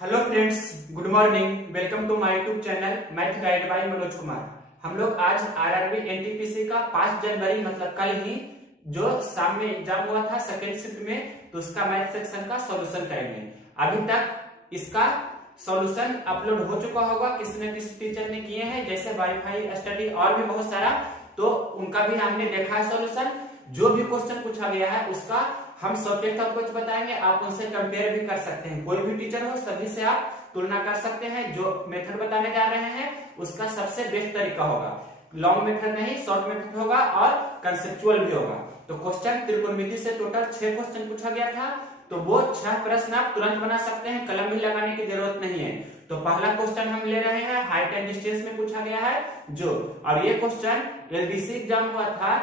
Hello friends, good morning. Welcome to my YouTube channel math guide by Manoj Kumar. हम लोग आज RRB NTPC का 5 जनवरी मतलब कल ही जो शाम में एग्जाम हुआ था सेकेंड शिफ्ट में, तो उसका मैथ सेक्शन का सॉल्यूशन करेंगे। अभी तक इसका सॉल्यूशन अपलोड हो चुका होगा, किसी न किसी टीचर ने किए हैं, जैसे वाईफाई स्टडी और भी बहुत सारा, तो उनका भी हमने देखा है सॉल्यूशन। जो भी क्वेश्चन पूछा गया है उसका हम सब्जेक्ट अप्रोच बताएंगे, आप उनसे कंपेयर भी कर सकते हैं। कोई भी टीचर हो सभी से आप तुलना कर सकते हैं। जो मेथड बताने जा रहे हैं उसका सबसे बेस्ट तरीका होगा, लॉन्ग मेथड नहीं, शॉर्ट मेथड होगा और कंसेप्चुअल भी होगा। तो क्वेश्चन त्रिकोणमिति से टोटल 6 क्वेश्चन पूछा गया था, तो वो 6 प्रश्न आप तुरंत बना सकते हैं, कलम भी लगाने की जरूरत नहीं है। तो पहला क्वेश्चन हम ले रहे हैं, हाइट एंड डिस्टेंस में पूछा गया है जो, और ये क्वेश्चन एलडीसी एग्जाम हुआ था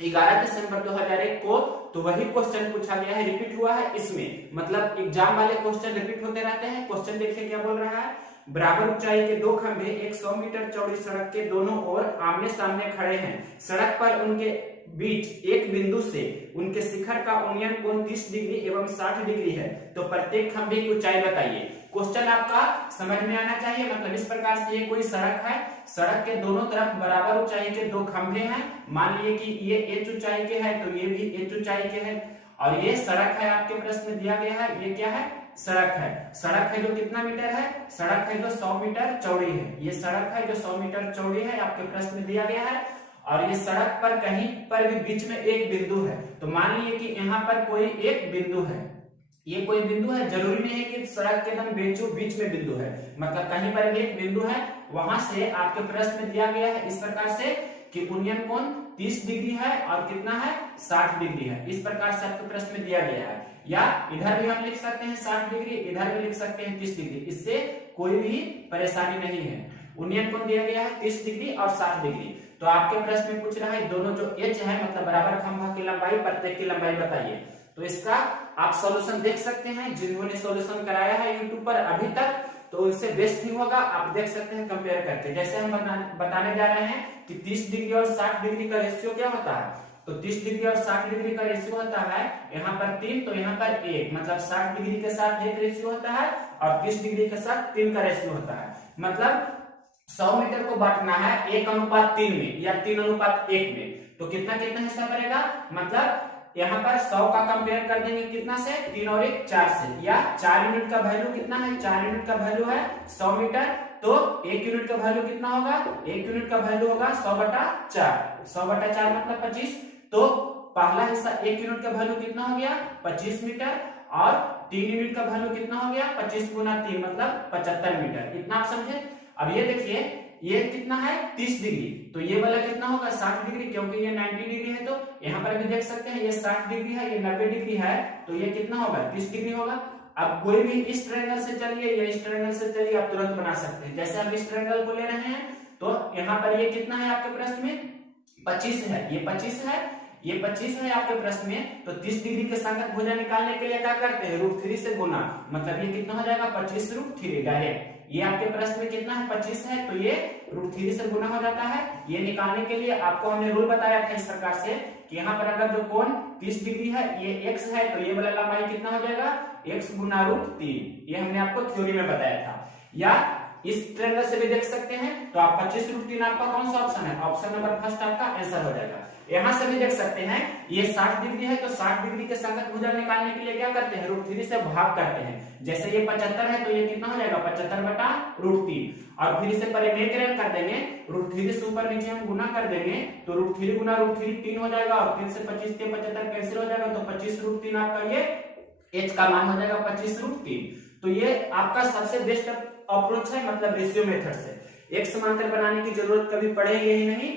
11 दिसंबर 2001 को, तो वही क्वेश्चन पूछा गया है, रिपीट हुआ है इसमें। मतलब एग्जाम वाले क्वेश्चन रिपीट होते रहते हैं। क्वेश्चन देखिए क्या बोल रहा है, बराबर ऊंचाई के दो खंभे एक 100 मीटर चौड़ी सड़क के दोनों ओर आमने सामने खड़े हैं। सड़क पर उनके बीच एक बिंदु से उनके शिखर का उन्नयन कोण 30 डिग्री एवं 60 डिग्री है, तो प्रत्येक खंभे की ऊंचाई बताइए। क्वेश्चन आपका समझ में आना चाहिए। मतलब इस प्रकार से ये कोई सड़क है, सड़क के दोनों तरफ बराबर ऊंचाई के दो खंभे हैं। मान लिए कि ये h ऊंचाई के है तो ये भी h ऊंचाई के है, और ये सड़क है, आपके प्रश्न में दिया गया है। ये क्या है? सड़क है। सड़क है जो कितना मीटर है? सड़क है जो 100 मीटर चौड़ी है। ये सड़क है जो 100 मीटर चौड़ी है, आपके प्रश्न में दिया गया है। और ये सड़क पर कहीं पर भी बीच में एक बिंदु है, तो मान लिए कि यहाँ पर कोई एक बिंदु है, ये कोई बिंदु है, जरूरी नहीं है कि सड़क के एकदम बीच में बिंदु है, मतलब कहीं पर भी एक बिंदु है। वहां से आपके प्रश्न में दिया गया है इस प्रकार से कि उन्नयन कोण 30 डिग्री है और कितना है? 60 डिग्री है। इस प्रकार से आपके प्रश्न में दिया गया है। या इधर भी हम लिख सकते हैं 60 डिग्री, इधर भी लिख सकते हैं 30 डिग्री, इससे कोई भी परेशानी नहीं है। उन्नयन कोण दिया गया है 30 डिग्री और 60 डिग्री। तो आपके प्रश्न में पूछ रहा है दोनों जो एच है, मतलब बराबर खंभा की लंबाई, प्रत्येक की लंबाई बताइए। तो इसका आप सॉल्यूशन देख सकते हैं, जिन्होंने सॉल्यूशन कराया है यूट्यूब पर अभी तक, तो उससे बेस्ट ही होगा। आप देख सकते हैं कंपेयर करके। जैसे हम बताने जा रहे हैं कि 30 डिग्री और 60 डिग्री का रेशियो क्या होता है, तो 30 डिग्री और 60 डिग्री का रेशियो होता है यहाँ पर 3, तो यहाँ पर 1, मतलब 60 डिग्री के साथ 1 रेशियो होता है और 30 डिग्री के साथ 3 का रेशियो होता है। मतलब 100 मीटर को बांटना है 1:3 में या 3:1 में, तो कितना कितना हिस्सा पड़ेगा? मतलब यहाँ पर 100 का कंपेयर कर देंगे कितना से? 3 और 1 4 से। या 4 यूनिट का वैल्यू कितना है? 4 यूनिट का वैल्यू है 100 मीटर, तो 1 यूनिट का वैल्यू कितना होगा? 1 यूनिट का वैल्यू होगा 100/4। 100/4 मतलब 25। तो पहला हिस्सा 1 यूनिट का वैल्यू कितना हो गया? 25 मीटर, और 3 यूनिट का वैल्यू कितना हो गया? 25 गुना 3 मतलब 75 मीटर। इतना आप समझे। अब ये देखिए, ये कितना है? 30 डिग्री, तो ये वाला कितना होगा? 60 डिग्री, क्योंकि ये 90 डिग्री है। तो यहाँ पर भी देख सकते हैं ये 60 डिग्री है, ये 90 डिग्री है, तो ये कितना होगा? 30 डिग्री होगा। अब कोई भी इस ट्रायंगल से चलिए या इस ट्रायंगल से चलिए, आप तुरंत बना सकते हैं। जैसे हम इस ट्रायंगल को ले रहे हैं, तो यहाँ पर ये कितना है आपके प्रश्न में? 25 है, ये 25 है, ये 25 है आपके प्रश्न में। तो 30 डिग्री के संगत भुजा निकालने के लिए क्या करते हैं? √3 से गुना, मतलब ये कितना हो जाएगा? 25√3 डायरेक्ट। ये आपके प्रश्न में कितना है? 25 है, तो ये √3 से गुना हो जाता है। ये निकालने के लिए आपको हमने रूल बताया था इस प्रकार से कि यहाँ पर अगर जो कोण 30 डिग्री है, ये x है, तो ये वाला लंबाई कितना हो जाएगा? x गुना √3। ये हमने आपको थ्योरी में बताया था। या इस ट्रायंगल से भी देख सकते हैं, तो आप 25√3 आपका कौन सा ऑप्शन है? ऑप्शन नंबर फर्स्ट आपका आंसर हो जाएगा। यहां से भी देख सकते हैं ये 60 डिग्री है, तो 60 डिग्री के संगत भुजा निकालने के लिए क्या करते हैं? √3 से भाग करते हैं। जैसे ये 75 है, तो ये कितना हो जाएगा? 75/√3, और फिर इसे परिमेयकरण कर देंगे। √3 से ऊपर नीचे हम गुना कर देंगे, तो √3 गुना √3 3 हो जाएगा, और 3 से 25 के 75 कैंसिल हो जाएगा, तो 25√3 आपका ये h का मान हो जाएगा 25√3। तो ये आपका सबसे बेस्ट अप्रोच है, मतलब रेशियो मेथड से। एक समांतर बनाने की जरूरत कभी पड़ेगी ही नहीं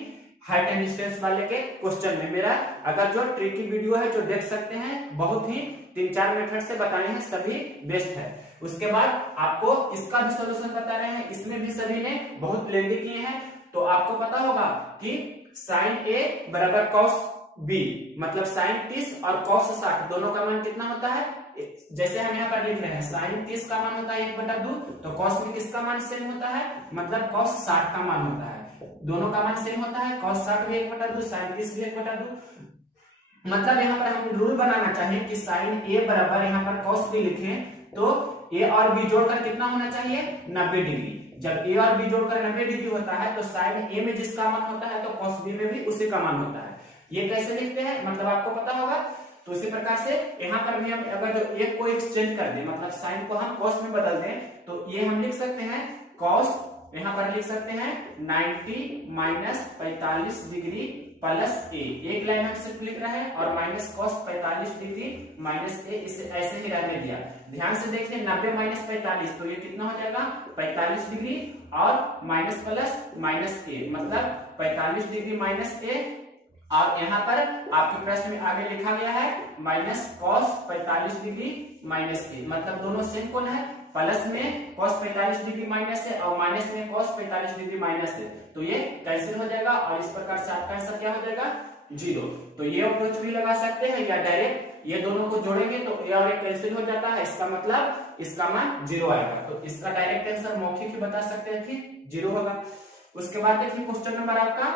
हाइट एंड डिस्टेंस वाले के क्वेश्चन में। मेरा अगर जो ट्रिकी वीडियो है जो देख सकते हैं, बहुत ही 3-4 मेथड से बताए हैं, सभी बेस्ट है। उसके बाद आपको इसका भी सॉल्यूशन बता रहे हैं, इसमें भी सभी ने बहुत लेंदी किए हैं। तो आपको पता होगा कि sin A बराबर cos B, मतलब sin 30 और cos 60 दोनों का मान कितना होता है? जैसे हम यहाँ पर लिख रहे हैं sin 30 का मान होता है 1/2, तो cos में किसका मान सेम होता है? मतलब cos 60 का मान होता है। दोनों का मान सेम होता है, cos 60 भी 1/2, sin 30 भी 1/2। मतलब यहाँ पर हम रूल बनाना चाहें कि sin A बराबर यहाँ पर cos B लिखें, तो ए और बी जोड़कर कितना होना चाहिए 90 डिग्री। जब ए और बी जोड़कर 90 डिग्री होता है तो साइन ए में जिसका मान होता है तो कॉस बी में भी उसी का मान होता है। ये कैसे लिखते हैं मतलब आपको पता होगा। तो इसी प्रकार से यहाँ पर भी हम अगर जो एक को एक्सचेंज कर दें मतलब साइन को हम कॉस में बदल दें तो ये हम लिख सकते हैं कॉस, यहाँ पर लिख सकते हैं 90 माइनस 45 डिग्री प्लस ए। एक लाइन हम सिर्फ लिख रहे हैं और माइनस कॉस 45 डिग्री माइनस ए, इसे ऐसे ही रहने दिया। ध्यान से देखिए 90 माइनस 45 तो ये कितना हो जाएगा 45 डिग्री और माइनस प्लस माइनस ए मतलब 45 डिग्री माइनस ए। और यहाँ पर आपके प्रश्न में आगे लिखा गया है माइनस कॉस 45 डिग्री माइनस ए मतलब दोनों सेम कोण है। प्लस में cos 45 डिग्री माइनस है और माइनस में cos 45 डिग्री माइनस है तो ये कैंसिल हो जाएगा और इस प्रकार से आपका आंसर क्या हो जाएगा 0। तो ये अप्रोच भी लगा सकते हैं या डायरेक्ट ये दोनों को जोड़ेंगे तो ये और एक कैंसिल हो जाता है, इसका मतलब इसका मान 0 आएगा। तो इसका डायरेक्ट आंसर मौखिक ही बता सकते हैं कि 0 होगा। उसके बाद देखिए क्वेश्चन नंबर आपका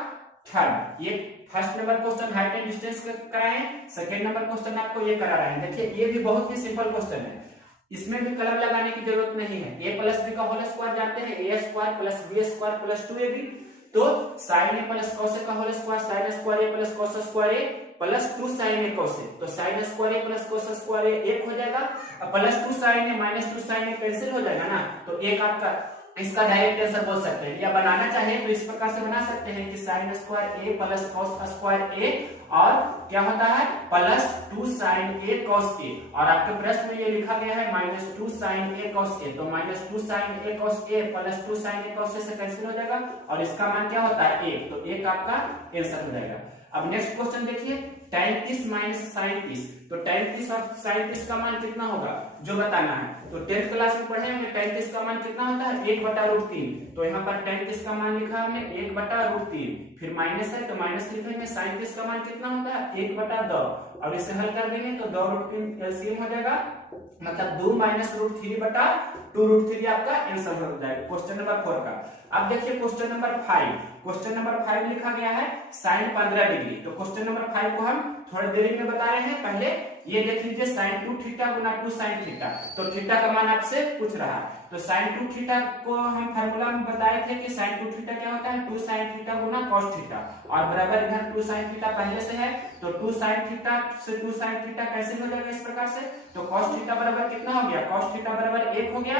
थर्ड। ये first number question height and distance कराए, सेकंड नंबर क्वेश्चन आपको ये करा रहे हैं। देखिए ये भी बहुत ही सिंपल क्वेश्चन है, इसमें भी कलम लगाने की जरूरत नहीं है। ए प्लस बी का होल स्क्वायर जानते हैं, A square plus B square plus 2ab। तो sine A plus cos A का whole square sine square A plus cos square A plus 2 sine A cos A. तो sine square A plus cos square A 1 हो जाएगा और plus 2 sine A minus 2 sine A cancel हो जाएगा ना। तो एक आपका इसका डायरेक्ट आंसर बोल सकते हैं या बनाना चाहे तो इस प्रकार से बना सकते हैं कि sign square A plus cos square ए और क्या होता है प्लस 2 साइन ए कॉस ए। और आपके प्रश्न में ये लिखा गया है minus 2 sine A cos A. तो minus 2 sine A cos A plus 2 sine A cos ए से कैंसिल हो जाएगा और इसका मान क्या होता है 1। तो 1 आपका आंसर हो जाएगा। अब नेक्स्ट क्वेश्चन देखिए tan 30 माइनस साइन 30। तो tan 30 और साइन 30 का मान कितना होगा जो बताना है। तो 10th क्लास में पढ़े होंगे tan 30 का मान कितना होता है 1/√3। तो यहाँ पर tan 30 का मान लिखा हमने 1/√3, फिर माइनस है तो माइनस लिखेंगे। साइन 30 का मान कितना होता है 1/2 और इसे हल कर देंगे तो 2√3 एलसीएम हो जाएगा मतलब 2 माइनस √3/2√3 आपका आंसर हो जाएगा क्वेश्चन नंबर 4 का। अब देखिए क्वेश्चन नंबर 5। क्वेश्चन नंबर 5 लिखा गया है साइन 15 डिग्री। तो क्वेश्चन नंबर 5 को हम थोड़ी देरी में बता रहे हैं। पहले ये देख लीजिए साइन 2 थीटा गुना 2 साइन थीटा। तो थीटा का मान आपसे पूछ रहा है तो साइन 2 थीटा को हम फार्मूला में बताए थे कि साइन 2 थीटा क्या होता है 2 साइन थीटा गुना cos थीटा और बराबर इधर 2 साइन थीटा पहले से है तो 2 साइन थीटा से 2 साइन थीटा कैंसिल हो जाएगा इस प्रकार से। तो cos थीटा बराबर कितना हो गया cos थीटा बराबर 1 हो गया।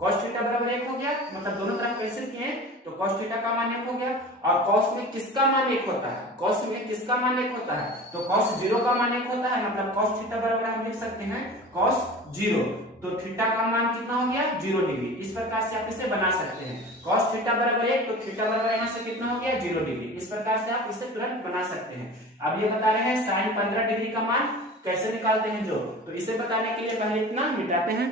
cos थीटा बराबर 1 हो गया मतलब दोनों तरफ कैंसिल किए तो cos थीटा का मान 1 हो गया। और cos में किसका मान 1 होता है cos में किसका मान 1 होता है तो cos 0 का मान 1 होता है मतलब cos थीटा बराबर हम लिख सकते हैं cos 0। तो थीटा का मान कितना हो गया 0 डिग्री। इस प्रकार से आप इसे बना सकते हैं cos थीटा बराबर 1 तो थीटा बराबर यहाँ से कितना हो गया 0 डिग्री। इस प्रकार से आप इसे तुरंत बना सकते हैं। अब ये बता रहे हैं साइन 15 डिग्री का मान कैसे निकालते हैं जो, तो इसे बताने के लिए पहले इतना मिटाते हैं।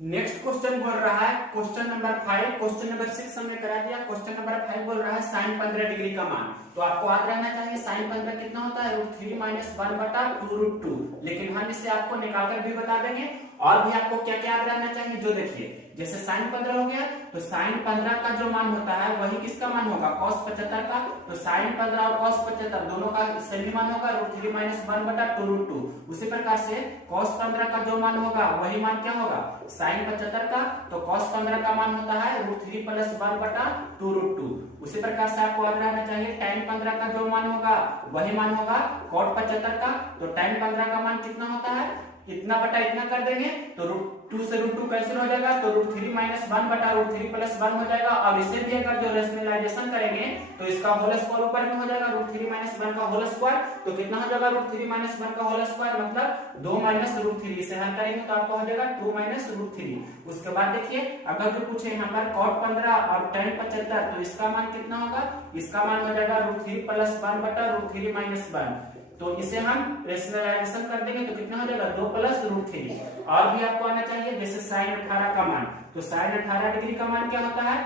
नेक्स्ट क्वेश्चन बोल रहा है क्वेश्चन नंबर 5। क्वेश्चन नंबर 6 हमने करा दिया। क्वेश्चन नंबर 5 बोल रहा है साइन 15 डिग्री का मान। तो आपको याद रहना चाहिए साइन 15 कितना होता है √3 माइनस 1/2√2। लेकिन हम इसे आपको निकालकर भी बता देंगे और भी आपको क्या क्या याद रहना चाहिए जो देखिए जैसे साइन 15 हो गया तो साइन 15 का जो मान होता है वही किसका मान होगा cos 75 का। तो साइन 15 और cos 75 दोनों का सही मान होगा √3 माइनस 1/2√2। उसी प्रकार से cos 15 का जो मान होगा वही मान क्या होगा साइन 75 का। तो cos 15 का मान होता है √3 प्लस 1/2√2। उसी प्रकार से आपको याद रहना चाहिए tan 15 का जो मान होगा वही मान होगा cot 75 का। तो tan 15 का मान कितना होता है इतना बटा इतना कर देंगे तो √2 से √2 कैंसिल हो जाएगा तो √3 माइनस 1/√3 प्लस 1 हो जाएगा। और इसे भी अगर जो रेशनलाइजेशन करेंगे तो इसका होल स्क्वायर ऊपर में हो जाएगा √3 माइनस 1 का होल स्क्वायर। तो कितना हो जाएगा √3 माइनस 1 का होल स्क्वायर मतलब 2 माइनस √3। इसे हल करेंगे तो आपका हो जाएगा 2 माइनस √3। उसके बाद देखिए अगर जो पूछे यहाँ पर cot 15 और tan 75 तो इसका मान कितना होगा इसका मान हो जाएगा √3 प्लस 1/√3 माइनस 1। तो इसे हम रेशनलाइजेशन कर देंगे तो कितना हो जाएगा 2 प्लस √3। और भी आपको आना चाहिए जैसे साइन 18 का मान। तो साइन 18 डिग्री का मान क्या होता है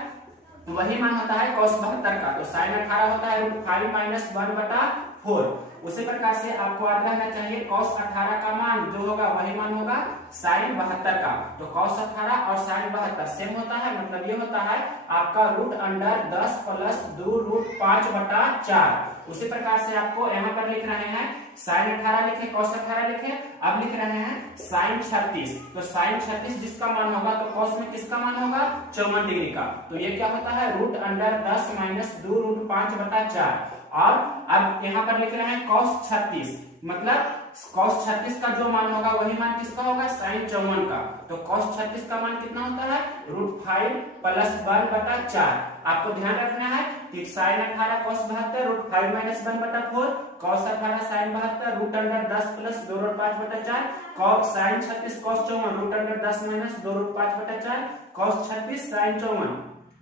वही मान होता है cos 72 का। तो साइन 18 होता है √5 माइनस 1/4। उसी प्रकार से आपको याद रहना चाहिए cos 18 का मान जो होगा वही मान होगा sin 72 का। तो cos 18 और sin 72 सेम होता है, मतलब ये होता है आपका रूट अंडर 10 प्लस 2 रूट 5/4। उसी प्रकार से आपको यहाँ पर लिख रहे हैं sin 18 लिखे, cos 18 लिखे, अब लिख रहे हैं sin 36। तो sin 36 जिसका मान होगा तो cos में किसका मान होगा 54 डिग्री का। तो ये क्या होता है रूट अंडर 10 माइनस 2 रूट 5/4। और अब यहाँ पर लिख रहे हैं cos 36, मतलब cos 36 का जो मान होगा वही मान किसका होगा sin 54 का। तो cos 36 का मान कितना होता है रूट 5 प्लस 1/4। आपको ध्यान रखना है कि sin 18 cos 72 root 5 minus 1/4, cos 18 sin 72 root under 10 plus 2 root 5/4, cos sin 36 cos 54 root under 10 minus 2 root 5/4, cos 36 sin 54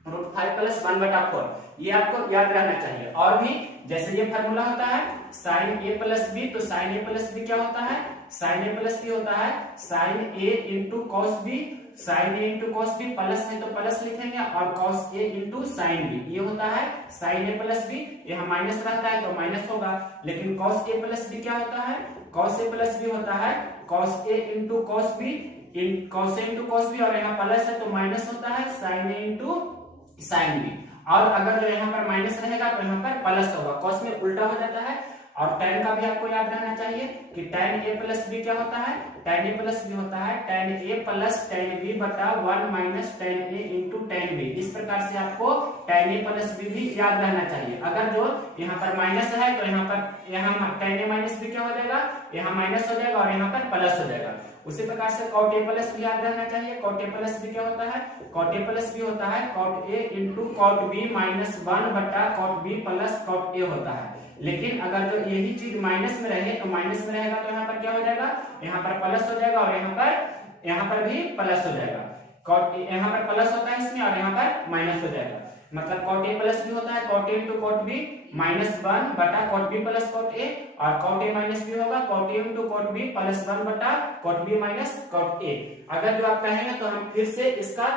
root 5 plus 1/4। ये आपको याद रहना चाहिए। और भी जैसे ये फार्मूला होता है sin a प्लस बी, तो sin a प्लस बी क्या होता है sin a प्लस बी होता है sin a into cos b, sin a into cos b, plus है तो प्लस लिखेंगे और cos a into sin b, ये होता है sin a प्लस b। यहाँ माइनस रहता है तो माइनस होगा, लेकिन cos a प्लस b क्या होता है cos a प्लस b होता है cos a into cos b, cos a into cos b, और यहाँ प्लस है तो माइनस होता है sin a into sin b। और अगर यहाँ पर माइनस रहेगा तो यहाँ पर प्लस होगा, cos में उल्टा हो जाता है। और tan का भी आपको याद रहना चाहिए कि tan a प्लस b क्या होता है tan a प्लस b होता है tan a plus tan b बटा 1 minus tan a into tan b। इस प्रकार से आपको tan a प्लस b भी याद रहना चाहिए। अगर जो यहाँ पर माइनस है तो यहाँ tan a माइनस b क्या हो जाएगा, यहाँ माइनस हो जाएगा और यहाँ पर प्लस हो जाएगा। उसी प्रकार से cot a प्लस b याद रहना चाहिए। cot a प्लस b क्या होता है cot a प्लस b होता है cot a into cot b minus 1 बटा cot b plus cot a होता है। लेकिन अगर जो यही चीज माइनस में रहे तो माइनस में रहेगा तो यहाँ पर क्या हो जाएगा, यहाँ पर प्लस हो जाएगा और यहाँ पर भी प्लस हो जाएगा। cot यहाँ पर प्लस होता है इसमें और यहाँ पर माइनस हो जाएगा, मतलब cot a प्लस b होता है cot a into cot b minus 1 बटा cot b plus cot a, और cot a माइनस b होगा cot a into cot b plus 1 बटा cot b minus cot a। अगर जो आप कहेंगे तो हम फिर से इसका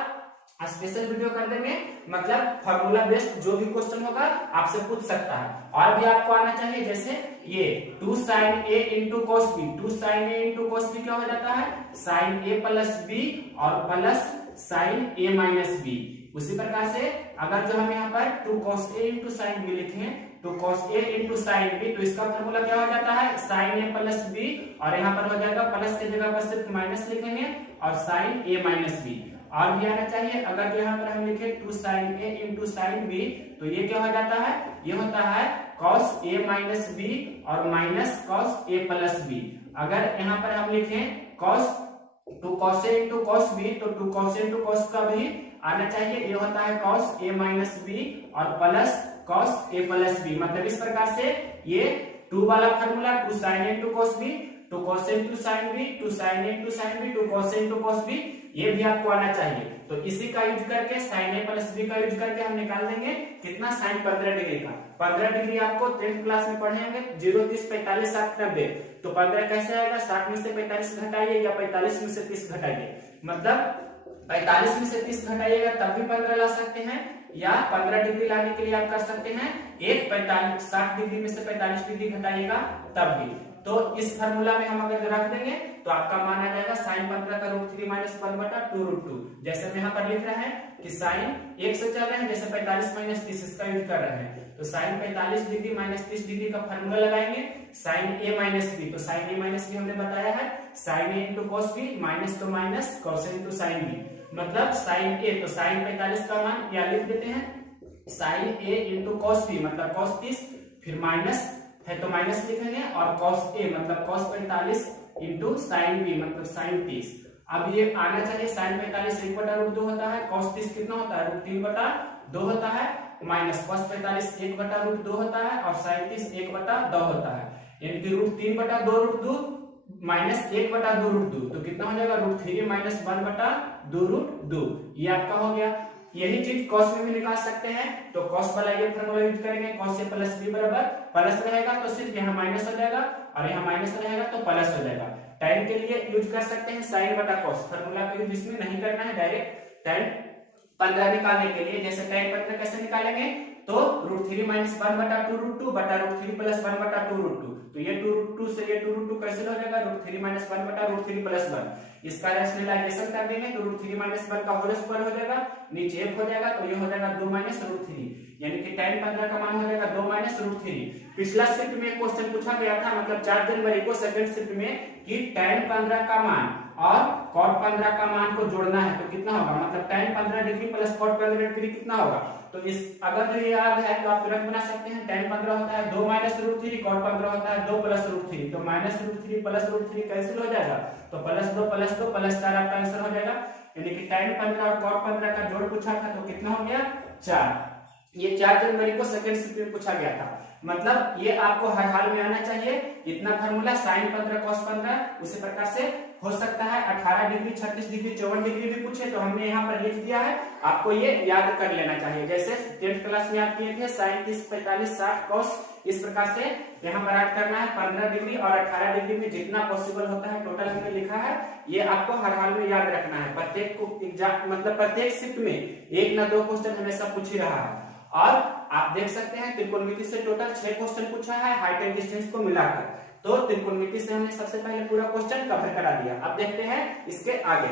स्पेशल वीडियो कर देंगे, मतलब फॉर्मूला बेस्ड जो भी क्वेश्चन होगा आपसे पूछ सकता है। और भी आपको आना चाहिए, जैसे ये 2 sin a into cos b, 2 sin a into cos b क्या हो जाता है sin a प्लस b और plus sin a minus b। उसी प्रकार से अगर जो हम यहाँ पर 2 cos a into sin b लिखें तो cos a into sin b, तो इसका फॉर्मूला क्या हो जाता है sin a प्लस b, और यहाँ पर हो जाएगा प्लस की जगह पर सिर्फ माइनस लिखेंगे और sin a माइनस b। और भी आना चाहिए, अगर जो यहाँ पर हम लिखे 2 sin a into sin b, तो ये क्या हो जाता है, ये होता है cos a माइनस b और minus cos a plus b। अगर यहाँ पर हम लिखें cos 2 cos a into cos b, तो 2 cos a इंटू cos का भी आना चाहिए, ये होता है cos a माइनस b और plus cos a plus b। मतलब इस प्रकार से ये 2 वाला formula 2 sin a into cos b, 2 cos a into sin b, 2 sin a into sin b, 2 cos a into cos b, ये भी आपको आना चाहिए। तो इसी का यूज करके sin a प्लस b का यूज करके हम निकाल देंगे कितना sin 15 डिग्री का। 15 डिग्री आपको 10th क्लास में पढ़े होंगे 0 30 45 60 90। तो 15 कैसे आएगा, 60 में से 45 घटाइए या 45 में से 30 घटाइए, मतलब 45 में से 30 घटाइएगा तब भी 15 ला सकते हैं, या 15 डिग्री लाने के लिए आप कर सकते हैं एक 60 डिग्री में से 45 डिग्री घटाइएगा तब भी। तो इस फार्मूला में हम अगर रख देंगे तो आपका मान आ जाएगा sin 15 का रूट 3 माइनस 1 बटा 2 रूट 2। जैसे हम यहाँ पर लिख रहे हैं कि sin 1 से चल रहे हैं, जैसे 45 माइनस 30 इसका यूज कर रहे हैं, तो sin 45 डिग्री माइनस 30 डिग्री का फार्मूला लगाएंगे sin a माइनस b। तो sin a माइनस b हमने बताया है sin a into cos b, minus तो minus cos a into sin b, मतलब sin a, तो sin 45 का मान या लिख देते हैं sin a into cos b, मतलब cos 30, फिर माइनस है तो माइनस लिखेंगे और cos a मतलब cos 45 इंटू sin b मतलब sin 30। अब ये आना चाहिए sin 45 1 बटा रूट 2 होता है, cos 30 कितना होता है रूट 3 बटा 2 होता है, माइनस cos 45 1 बटा रूट 2 होता है और sin 30 1 बटा 2 होता है, यानी कि रूट 3 बटा 2 रूट 2 माइनस 1 बटा 2 रूट 2, तो कितना हो जाएगा रूट 3 माइनस 1 बटा 2 रूट 2। ये आपका हो गया। यही चीज cos में भी निकाल सकते हैं, तो cos वाला ये फॉर्मूला यूज करेंगे, cos a प्लस b बराबर प्लस रहेगा तो सिर्फ यहाँ माइनस हो जाएगा और यहाँ माइनस रहेगा तो प्लस हो जाएगा। tan के लिए यूज कर सकते हैं sin बटा cos, फॉर्मूला का यूज इसमें नहीं करना है, डायरेक्ट tan 15 निकालने के लिए। जैसे tan 15 कैसे निकालेंगे, तो √3 माइनस 1/2√2 बटा √3 प्लस 1/2√2, तो ये 2√2 से ये 2√2 कैंसिल हो जाएगा, √3 माइनस 1/√3 प्लस 1। इसका रैशनलाइजेशन कर देंगे तो √3 माइनस 1 का होल स्क्वायर हो जाएगा, नीचे 1 हो जाएगा, तो ये हो जाएगा 2 माइनस √3, यानी कि tan 15 का मान हो जाएगा 2 माइनस √3। पिछला शिफ्ट में क्वेश्चन पूछा गया था, मतलब 4 जनवरी को सेकंड शिफ्ट में, कि tan 15 का मान और cot 15 का मान को जोड़ना है तो कितना होगा, मतलब tan 15 degree plus cot 15 degree कितना होगा। तो इस अगर जो ये याद है तो आप तुरंत बना सकते हैं। tan 15 होता है 2 माइनस √3, cot 15 होता है 2 प्लस √3, तो माइनस √3 प्लस √3 कैंसिल हो जाएगा, तो प्लस 2 प्लस 2 प्लस 4 आपका आंसर हो जाएगा, यानी कि tan 15 और cot 15 का जोड़ पूछा था तो कितना हो गया 4। ये 4 जनवरी को सेकंड शिफ्ट में पूछा गया था, मतलब ये आपको हर हाल में आना चाहिए। इतना फार्मूला sin 15 cos 15 उसी प्रकार से हो सकता है 18 डिग्री 36 डिग्री 54 डिग्री भी पूछे तो हमने यहाँ पर लिख दिया है, आपको ये याद कर लेना चाहिए। जैसे 10th क्लास में आप किए थे sin 30 45 60 cos, इस प्रकार से यहाँ पर ऐड करना है 15 डिग्री और 18 डिग्री में जितना पॉसिबल होता है टोटल हमने लिखा है, ये आपको हर हाल में याद रखना है। प्रत्येक को एग्जाम मतलब प्रत्येक शिफ्ट में 1 ना 2 क्वेश्चन हमेशा पूछ ही रहा है। और आप देख सकते हैं त्रिकोणमिति से टोटल 6 क्वेश्चन पूछा है हाइट एंड डिस्टेंस को मिलाकर, तो त्रिकोणमिति से हमने सबसे पहले पूरा क्वेश्चन कवर करा दिया। अब देखते हैं इसके आगे।